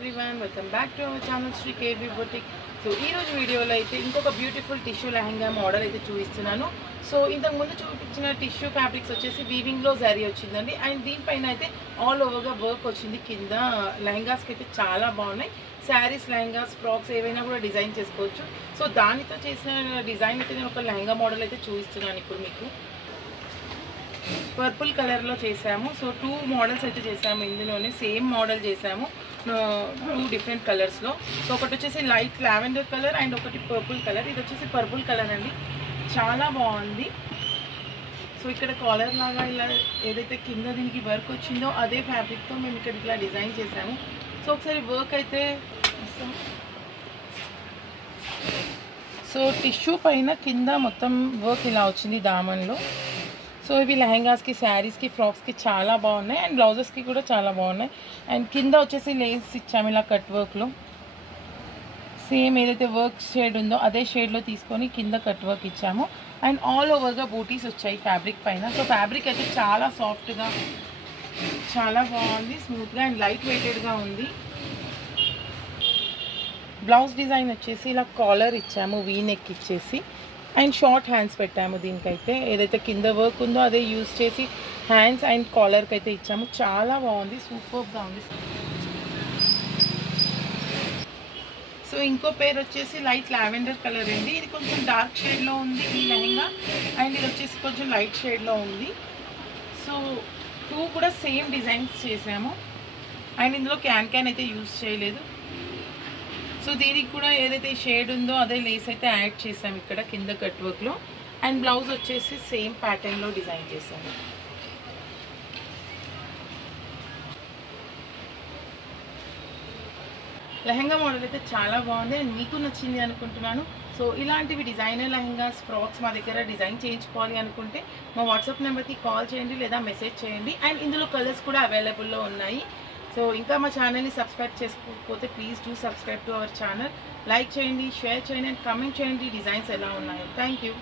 everyone, welcome back to our channel Sri KB Boutique. So ee roju video lo aithe inkoka beautiful tissue lehenga model aithe chuistunnanu. So intaku mundu chupichina tissue fabrics vachesi weaving lo zari ochindandi and deen paina aithe all over ga work ochindi kinda lehengas ki aithe chaala baagunnai. Sarees, lehengas, frocks evaina kuda design chesukochu. So danito chesina design aithe nenu oka lehenga model aithe chuistunnanu ippudu meeku. Purple colour लो చేసాము so two models అయితే చేసాము ఇందులోనే same model చేసాము two different colours లో so ఒకటి వచ్చేసి light lavender colour and ఒకటి పర్పుల్ కలర్ ఇది వచ్చేసి పర్పుల్ కలర్ అండి చాలా బాగుంది సో ఇక్కడ కాలర్ లాగా ఇలా ఏదైతే కింద దీనికి వర్క్ వచ్చిందో అదే ఫ్యాబ్రిక్ తో మేము ఇక్కడ ఇట్లా డిజైన్ చేసాము సో ఒకసారి వర్క్ అయితే సో టిష్యూ పైన కింద మొత్తం వర్క్ ఇలా వచ్చింది దామన్లో సో ఇవి లెహంగాస్ కి సారీస్ కి ఫ్రాక్స్ కి చాలా బాగున్నాయి అండ్ బ్లౌజెస్ కి కూడా చాలా బాగున్నాయి అండ్ కింద వచ్చేసి లేస్ ఇచ్చాము ఇలా కట్ వర్క్ లో సేమ్ ఏదైతే వర్క్ షేడ్ ఉందో అదే షేడ్ లో తీసుకొని కింద కట్ వర్క్ ఇచ్చాము అండ్ ఆల్ ఓవర్ గా బూటీస్ వచ్చాయి ఫ్యాబ్రిక్ పైన సో ఫ్యాబ్రిక్ అయితే చాలా సాఫ్ట్ గా చాలా బాగుంది స్మూత్ గా అండ్ లైట్ వెయిటెడ్ గా ఉంది బ్లౌజ్ డిజైన్ వచ్చేసి ఇలా కాలర్ ఇచ్చాము వీ నెక్ ఇచ్చేసి అండ్ షార్ట్ హ్యాండ్స్ పెట్టాము దీనికైతే ఏదైతే కింద వర్క్ ఉందో అదే యూజ్ చేసి హ్యాండ్స్ అండ్ కాలర్కి అయితే ఇచ్చాము చాలా బాగుంది సూపర్గా ఉంది సో ఇంకో పేరు వచ్చేసి లైట్ లావెండర్ కలర్ అండి ఇది కొంచెం డార్క్ షేడ్లో ఉంది ఈ లెహంగా అండ్ ఇది వచ్చేసి కొంచెం లైట్ షేడ్లో ఉంది సో టూ కూడా సేమ్ డిజైన్స్ చేసాము అండ్ ఇందులో క్యాన్ అయితే యూజ్ చేయలేదు సో దీనికి కూడా ఏదైతే షేడ్ ఉందో అదే లేస్ అయితే యాడ్ చేసాము ఇక్కడ కింద కట్ వర్క్లో అండ్ బ్లౌజ్ వచ్చేసి సేమ్ ప్యాటర్న్లో డిజైన్ చేసాము లెహంగా మోడల్ అయితే చాలా బాగుంది అండ్ మీకు నచ్చింది అనుకుంటున్నాను సో ఇలాంటివి డిజైనర్ లెహంగాస్ ఫ్రాక్స్ మా దగ్గర డిజైన్ చేయించుకోవాలి అనుకుంటే మా వాట్సాప్ నెంబర్కి కాల్ చేయండి లేదా మెసేజ్ చేయండి అండ్ ఇందులో కలర్స్ కూడా అవైలబుల్లో ఉన్నాయి సో ఇంకా మా ఛానల్ని సబ్స్క్రైబ్ చేసుకోకపోతే please do subscribe to our channel like చేయండి షేర్ చేయండి అండ్ కామెంట్ చేయండి డిజైన్స్ ఎలా ఉన్నాయో థ్యాంక్ యూ